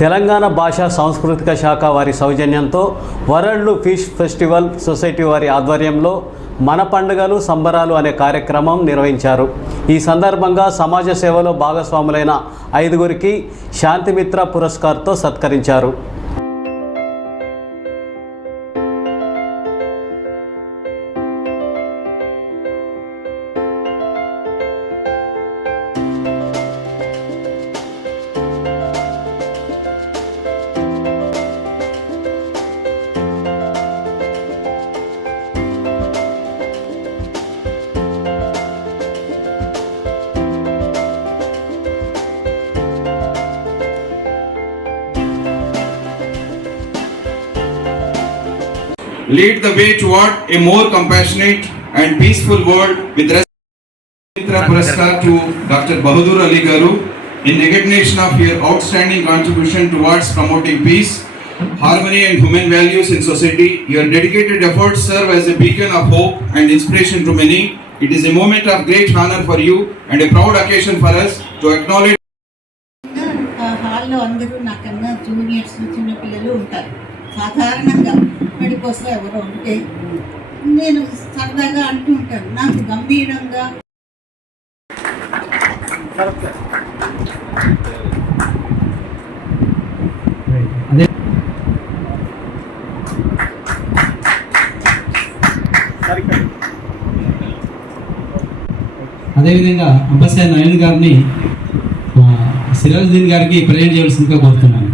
తెలంగాణ భాషా సాంస్కృతిక శాఖ వారి సౌజన్యంతో వరల్డ్ ఫిష్ ఫెస్టివల్ సొసైటీ వారి ఆధ్వర్యంలో మన పండుగలు సంబరాలు అనే కార్యక్రమం నిర్వహించారు. ఈ సందర్భంగా సమాజ సేవలో భాగస్వాములైన 5గురికి శాంతిమిత్ర పురస్కార్తో సత్కరించారు. Lead the way toward a more compassionate and peaceful world with Mitra Puraskar to Dr. Bahadur Ali Garu in recognition of your outstanding contribution towards promoting peace, harmony and human values in society. Your dedicated efforts serve as a beacon of hope and inspiration to many. It is a moment of great honor for you and a proud occasion for us to acknowledge. హాల్లో అందరూ నాకన్నా juniors చిన్న పిల్లలు ఉంటారు. సాధారణంగా మెడికోస్లో ఎవరో ఉంటే నేను సరదాగా అంటూ ఉంటాను, నాకు గంభీరంగా అదేవిధంగా అంబసారి నయన్ గారిని సిరాజుద్దీన్ గారికి ప్రజెంట్ చేయాల్సిందిగా కోరుతున్నాను.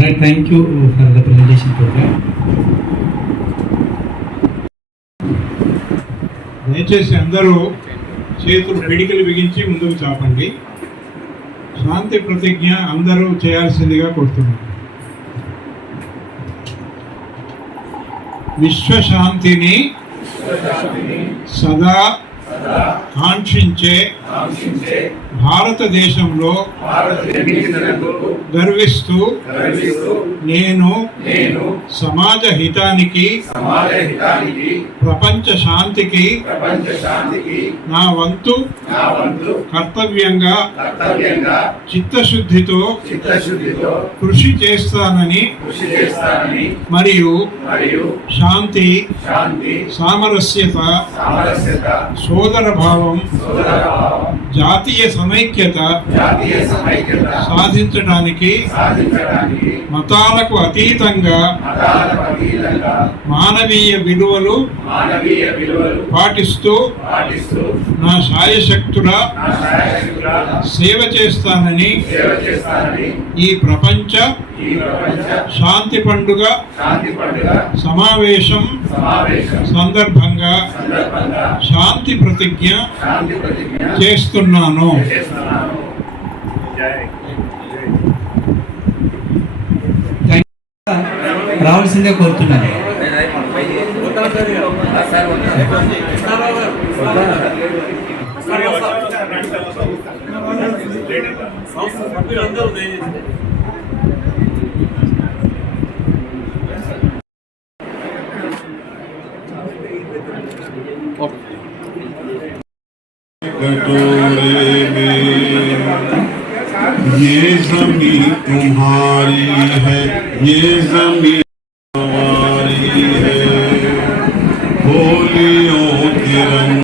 Right, thank you for the presentation program. దయచేసి అందరూ చేతులు పిడికిలు బిగించి ముందుకు చాపండి. శాంతి ప్రతిజ్ఞ అందరూ చేయాల్సిందిగా కోరుతున్నాను. విశ్వశాంతిని సదా కాంక్షించే భారతదేశంలో గర్విస్తూ నేను సమాజ హితానికి ప్రపంచ శాంతికి నా వంతు కర్తవ్యంగా చిత్తశుద్ధితో కృషి చేస్తానని మరియు శాంతి సామరస్యత సోదర భావం జాతీయ సమైక్యత సాధించడానికి మతాలకు అతీతంగా మానవీయ విలువలు పాటిస్తూ నా శాయశక్తుల సేవ చేస్తానని ఈ ప్రపంచ శాంతి పండుగ సమావేశం సందర్భంగా శాంతి ప్రతిజ్ఞ చేస్తున్నాను. రావాల్సిందే కోరుతున్నాను. ये ज़मीं तुम्हारी है, ये ज़मीं हमारी है, होलियों के रंग